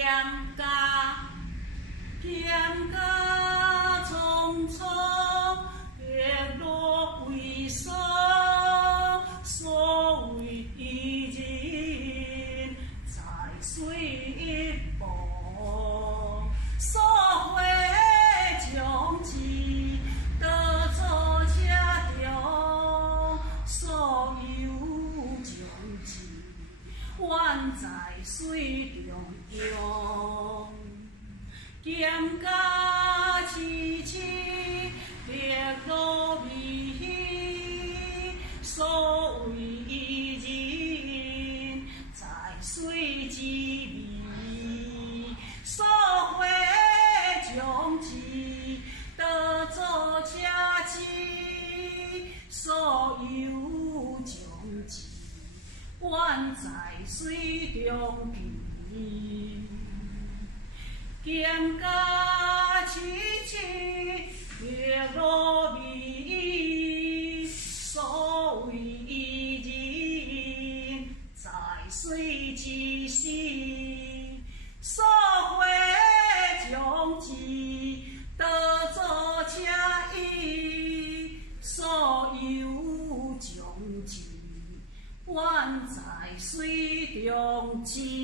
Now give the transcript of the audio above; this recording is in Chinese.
剑甲匆匆，叶落为霜。所谓人在水一步，所会将之得做车中，所有将之宛在水中用。剑甲凄凄，烈露微，所谓人在水之味，所会将之得做车机，所有将之宛在水中记。剑甲凄凄，烈露微，所谓人在水之时，所会将之得做车衣，所有将之宛在水中记。